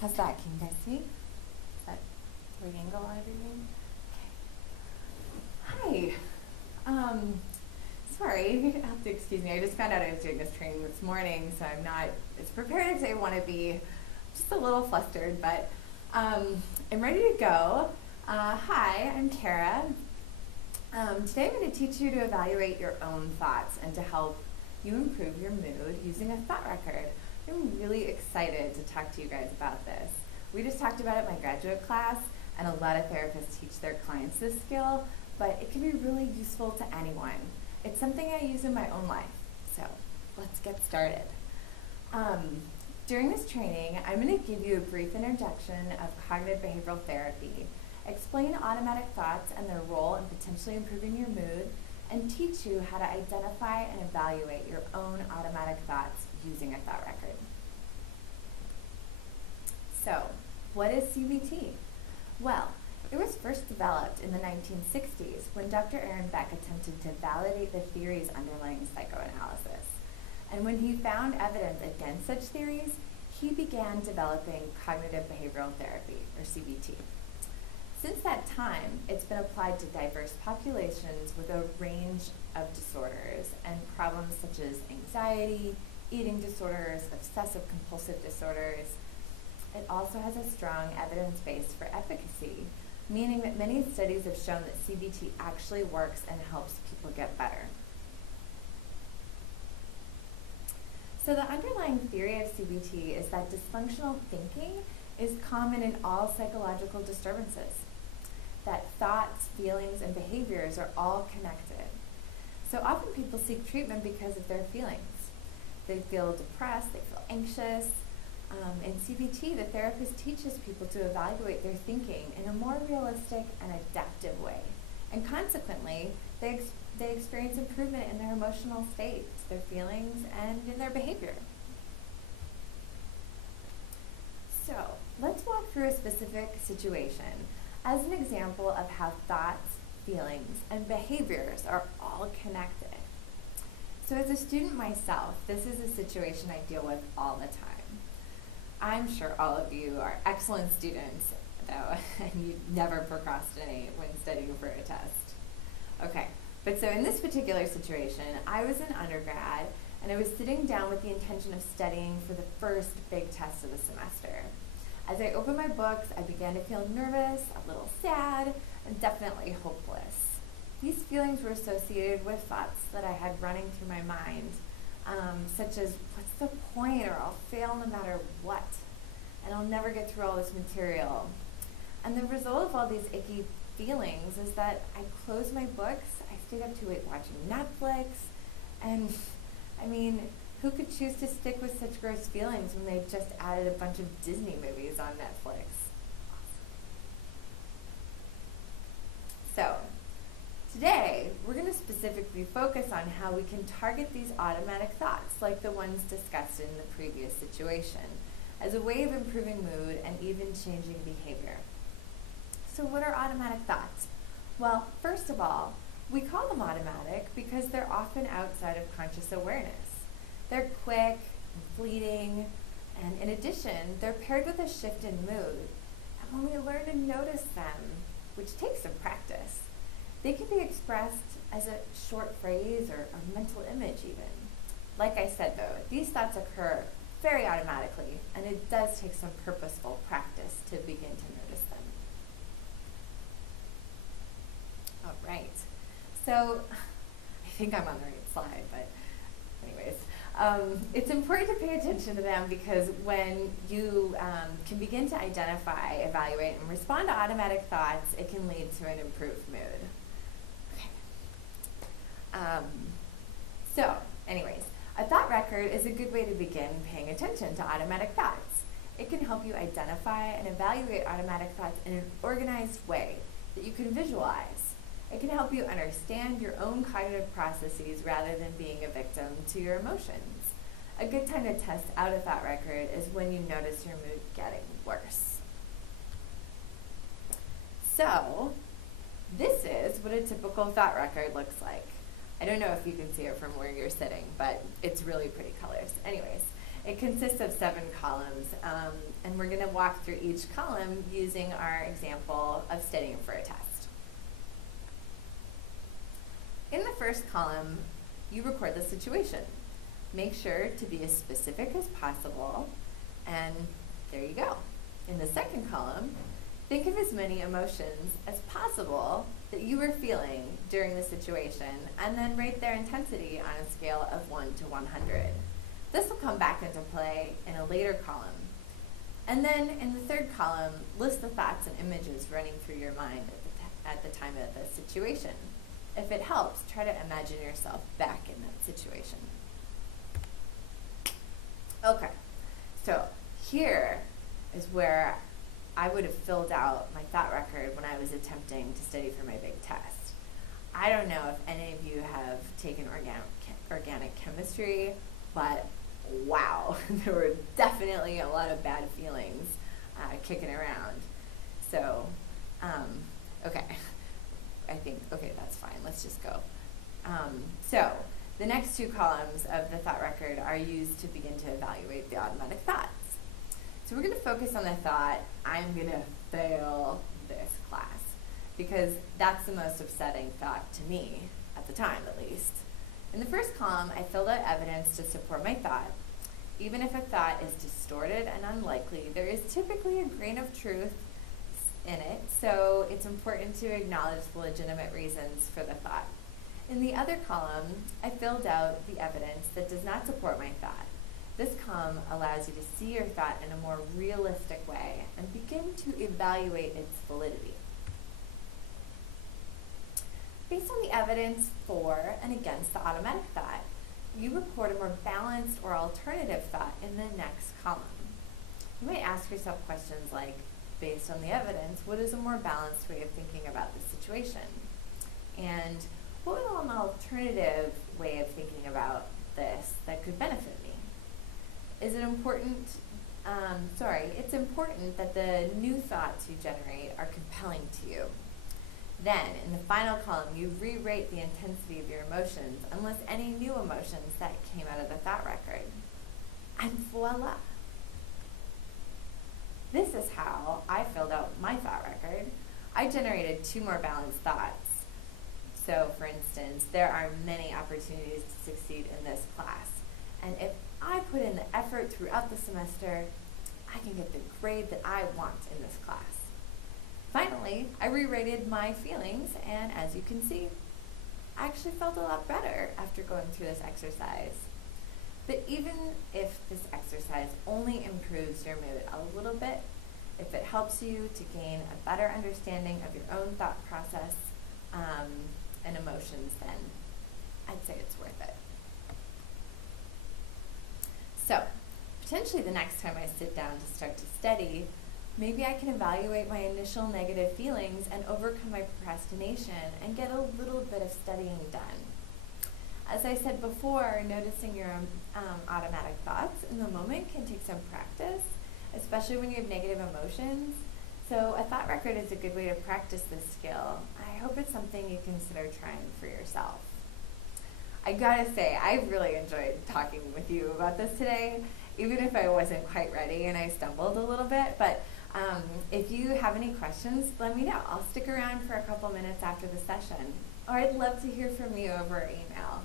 How's that? Can you guys see? Is that the right angle on everything? Okay. Hi. Sorry, you have to excuse me. I just found out I was doing this training this morning, so I'm not as prepared as I want to be. Just a little flustered, but I'm ready to go. Hi, I'm Kara. Today I'm going to teach you to evaluate your own thoughts and to help you improve your mood using a thought record. I'm really excited to talk to you guys about this. We just talked about it in my graduate class, and a lot of therapists teach their clients this skill, but it can be really useful to anyone. It's something I use in my own life, so let's get started. During this training, I'm going to give you a brief introduction of cognitive behavioral therapy, explain automatic thoughts and their role in potentially improving your mood, and teach you how to identify and evaluate your own automatic thoughts using a thought record. So, what is CBT? Well, it was first developed in the 1960s when Dr. Aaron Beck attempted to validate the theories underlying psychoanalysis. And when he found evidence against such theories, he began developing cognitive behavioral therapy, or CBT. Since that time, it's been applied to diverse populations with a range of disorders and problems such as anxiety, eating disorders, obsessive-compulsive disorders. It also has a strong evidence base for efficacy, meaning that many studies have shown that CBT actually works and helps people get better. So the underlying theory of CBT is that dysfunctional thinking is common in all psychological disturbances, that thoughts, feelings, and behaviors are all connected. So often people seek treatment because of their feelings. They feel depressed, they feel anxious. In CBT, the therapist teaches people to evaluate their thinking in a more realistic and adaptive way. And consequently, they experience improvement in their emotional states, their feelings, and in their behavior. So, let's walk through a specific situation as an example of how thoughts, feelings, and behaviors are all connected. So as a student myself, this is a situation I deal with all the time. I'm sure all of you are excellent students, though, and you never procrastinate when studying for a test. Okay, but so in this particular situation, I was an undergrad, and I was sitting down with the intention of studying for the first big test of the semester. As I opened my books, I began to feel nervous, a little sad, and definitely hopeless. These feelings were associated with thoughts that I had running through my mind, such as, what's the point, or I'll fail no matter what, and I'll never get through all this material. And the result of all these icky feelings is that I closed my books, I stayed up too late watching Netflix, and I mean, who could choose to stick with such gross feelings when they've just added a bunch of Disney movies on Netflix? So, today, we're going to specifically focus on how we can target these automatic thoughts, like the ones discussed in the previous situation, as a way of improving mood and even changing behavior. So what are automatic thoughts? Well, first of all, we call them automatic because they're often outside of conscious awareness. They're quick and fleeting, and in addition, they're paired with a shift in mood. And when we learn to notice them, which takes some practice, they can be expressed as a short phrase or a mental image even. Like I said though, these thoughts occur very automatically, and it does take some purposeful practice to begin to notice them. All right, so I think I'm on the right slide, but anyways. It's important to pay attention to them because when you can begin to identify, evaluate, and respond to automatic thoughts, it can lead to an improved mood. So, anyways, a thought record is a good way to begin paying attention to automatic thoughts. It can help you identify and evaluate automatic thoughts in an organized way that you can visualize. It can help you understand your own cognitive processes rather than being a victim to your emotions. A good time to test out a thought record is when you notice your mood getting worse. So, this is what a typical thought record looks like. I don't know if you can see it from where you're sitting, but it's really pretty colors. Anyways, It consists of 7 columns, and we're going to walk through each column using our example of studying for a test. In the first column, you record the situation. Make sure to be as specific as possible, and there you go. In the second column, think of as many emotions as possible that you were feeling during the situation, and then rate their intensity on a scale of 1 to 100. This will come back into play in a later column. And then in the third column, list the thoughts and images running through your mind at the time of the situation. If it helps, try to imagine yourself back in that situation. Okay, so here is where I would have filled out my thought record when I was attempting to study for my big test. I don't know if any of you have taken organic chemistry, but wow, there were definitely a lot of bad feelings kicking around. So, okay, okay, that's fine, let's just go. So, the next 2 columns of the thought record are used to begin to evaluate the automatic thoughts. So we're going to focus on the thought, I'm going to fail this class, because that's the most upsetting thought to me, at the time at least. In the first column, I filled out evidence to support my thought. Even if a thought is distorted and unlikely, there is typically a grain of truth in it, so it's important to acknowledge the legitimate reasons for the thought. In the other column, I filled out the evidence that does not support my thought. This column allows you to see your thought in a more realistic way and begin to evaluate its validity. Based on the evidence for and against the automatic thought, you record a more balanced or alternative thought in the next column. You might ask yourself questions like, based on the evidence, what is a more balanced way of thinking about the situation? And what would an alternative way of thinking about this that could benefit me? Is it important, it's important that the new thoughts you generate are compelling to you. Then, in the final column, you re-rate the intensity of your emotions and list any new emotions that came out of the thought record. And voila! This is how I filled out my thought record. I generated 2 more balanced thoughts. So, for instance, there are many opportunities to succeed in this class. And if I put in the effort throughout the semester, I can get the grade that I want in this class. Finally, I re-rated my feelings, and as you can see, I actually felt a lot better after going through this exercise. But even if this exercise only improves your mood a little bit, if it helps you to gain a better understanding of your own thought process and emotions, then I'd say it's worth it. So, potentially the next time I sit down to start to study, maybe I can evaluate my initial negative feelings and overcome my procrastination and get a little bit of studying done. As I said before, noticing your automatic thoughts in the moment can take some practice, especially when you have negative emotions. So a thought record is a good way to practice this skill. I hope it's something you consider trying for yourself. I gotta say, I really enjoyed talking with you about this today, even if I wasn't quite ready and I stumbled a little bit. But if you have any questions, let me know. I'll stick around for a couple minutes after the session. Or I'd love to hear from you over email.